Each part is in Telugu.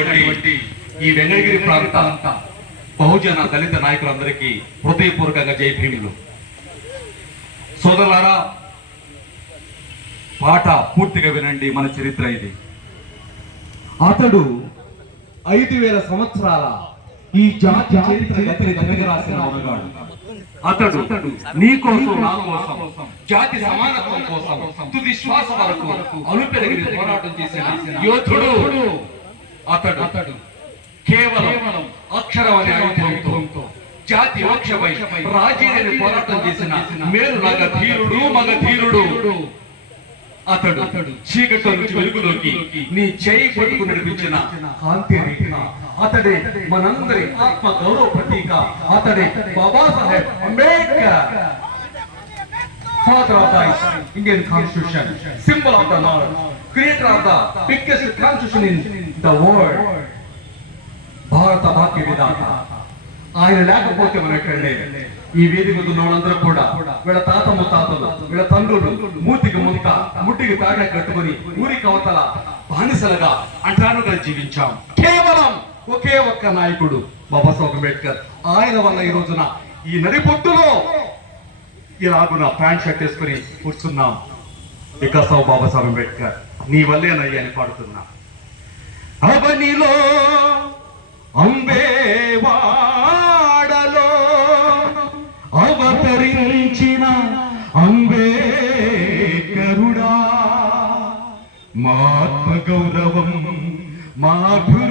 ఉన్నటువంటి ఈ వెంకటగిరి ప్రాంత బహుజన దళిత నాయకులందరికీ హృదయపూర్వకంగా జై భీములు. సోదరులారా పాట పూర్తిగా వినండి మన చరిత్ర ఇది. అతడు ఐదు వేల సంవత్సరాల ఈ జాతి చరిత్ర రాసిన తిరగరాసిన అతడు నీ కోసం నా కోసం జాతి సమానత్వం కోసం తుది శ్వాస వరకు అలుపెరగిరి పోరాటం చేసిన యోధుడు. అతడు అతడు కేవలం అక్షరం అనే జాతి వక్షపై రాజీలేని పోరాటం చేసిన మేలు నగ ధీరుడు మగ ధీరుడు అతడు అతడు చీకట్లో నుంచి వెలుగులోకి నీ చేయి పట్టుకు నడిపించిన కాంతి రేఖ అతడే మనందరి ఆత్మ గౌరవ ప్రతీక. అతడే Babasaheb Ambedkar. Father of the Indian constitution, symbol of the Lord, creator of the biggest constitution in the world, భారత భాగ్య విధాత ఆయన లేకపోతే మనం ఎక్కడే ఈ వేదిక ఉన్న కూడా వీళ్ళ తాత ముత్తాతలు వీళ్ళ తండ్రులు మూతికి ముంత ముట్టికి తాట కట్టుకుని ఊరికి అవతల బానిసలుగా అంటానుగా జీవించాం. కేవలం ఒకే ఒక్క నాయకుడు బాబాసాహెబ్ అంబేద్కర్. ఆయన వల్ల ఈ రోజున ఈ నడిపొట్టులో ఇలాగున్న ప్యాంట్ షర్ట్ వేసుకుని కూర్చున్నాం. వికాసావు బాబాసాహెబ్ అంబేద్కర్ నీ వల్లేనయ్యా అని పాడుతున్నా. అవనిలో అంబేవాడలో అవతరించిన అంబేకరుడా మాత్మ గౌరవం మాధు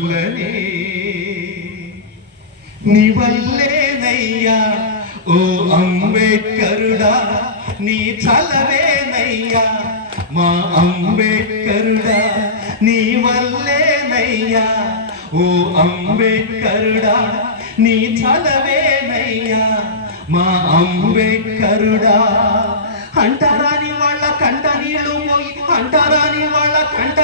వల్లనే నీ వల్లేనయ్యా ఓ అంబేద్కరుడా నీ చలవేనయ్యా మా అంబేద్కరుడా నీ వల్లేనయ్యా ఓ అంబేద్కరుడా నీ చలవేనయ్యా మా అంబేద్కరుడా. అంటారాని వాళ్ళ కంట నీళ్ళు పోయి అంటారాని వాళ్ళ కంట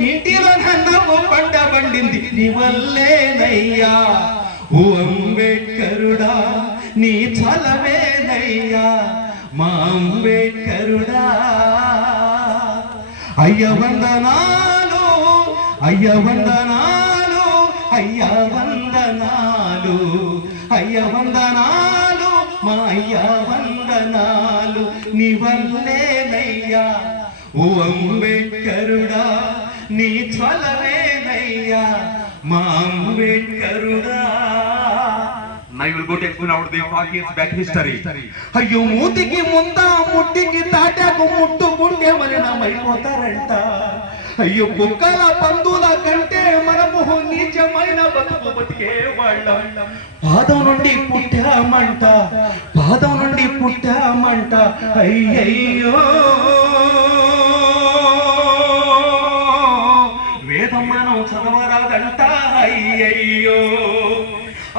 నీళ్ళు పంట పండింది నీ వల్లేనయ్యా ఓ అంబేడ్కరుడా నీ చలవేనయ్యా మా అంబేడ్కరుడా అయ్య వందనాలు అయ్య వందనాలు అయ్య వందనాలు అయ్య వందనాలు మా అయ్య వందనాలు నీ వల్లేనయ్యా ఓ అంబేడ్కరుడా నీ చలవేనయ్యా మా అంబేద్కరుడా Now you will go to explain out the five years back history. అయ్యో మూతికి ముందా ముట్టికి తాటాకు ముట్టు ముట్టే మలినమైపోతారంట అయ్యో కుక్కల పందుల కంటే మనము నీచమైన బతుకు బతికే వాళ్ళం. పాదం నుండి పుట్టామంట పాదం నుండి పుట్టామంట. అయ్యయ్యో. చదవరాదంట అయ్యయ్యో.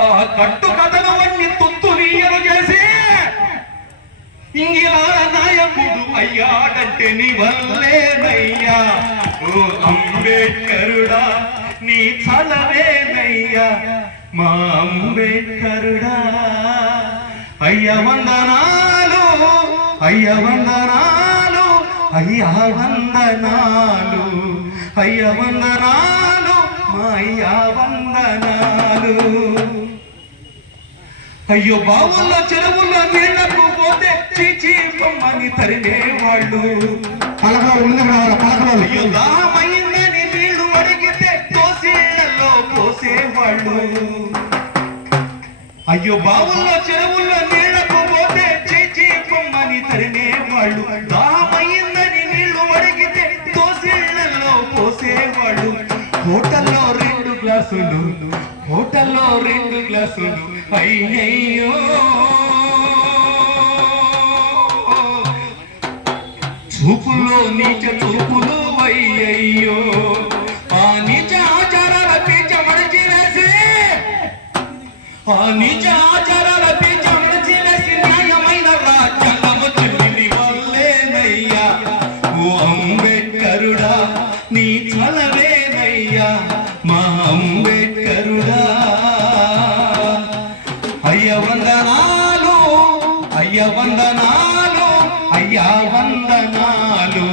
ఆ కట్టు కథను అన్ని నీయలు చేసి ఇంగిలా నాయకుడు అయ్యాడంటే నీ వల్లేనయ్యా. ఓ అంబేద్కరుడా నీ చలవేనయ్యా. మా అంబేద్కరుడా అయ్య వందనాలు అయ్య వందనాలు అయ్య వందనాలు అయ్య వందనాలు. అయ్య వందనాలు. అయ్యో బావుల్లో చెరువుల్లో నీళ్ళకు పోతే చీచి బొమ్మని తరిమే వాళ్ళు పలకలో పలకలో. అయ్యో దాహమైందని నీళ్ళు అడిగితే తోసేళ్ళలో పోసేవాళ్ళు అయ్యో బావుల్లో చెరువుల్లో నీళ్ళకు పోతే చీచి బొమ్మని తరిమే వాళ్ళు దాహమైందని నీళ్ళు అడిగితే తోసేళ్ళలో పోసేవాళ్ళు హోటల్లో గ్లాసులు హోటల్లో రెండు గ్లాసులు. అయ్యయ్యో. చూపులో నీచ చూపులు అయ్యయ్యో. ఆ నీచ ఆచారాల పీచ మడిచి ఆ నీచ ఆచారాల అయ్యా వందనాలు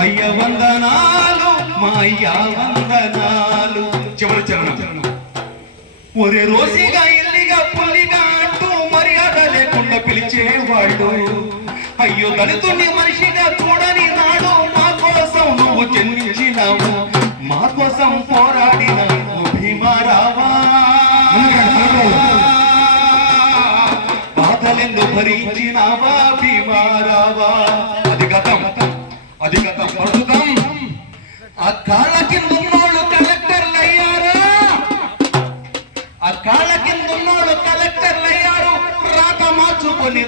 అయ్య వందనాలు మా అయ్యా వందనాలు. చివరి చరణ. ఒరే రోజుగా ఎల్లిగా పుల్లిగా అంటూ మర్యాద లేకుండా పిలిచేవాడు. అయ్యో దళితుణ్ణి మనిషిగా చూడని నాడు మా కోసం నువ్వు జన్మించినావు. మా కోసం పోరాడిన బాధలెందు భరించినావా భీమారావా? అది గతం. అది గతం. ప్రస్తుతం ఆ కాళ్ళ కింద ఉన్నోళ్ళు కలెక్టర్లు అయ్యారా ఆ కాళ్ళ కింద ఉన్నోళ్ళు కలెక్టర్లు అయ్యారు రాత మార్చుకొని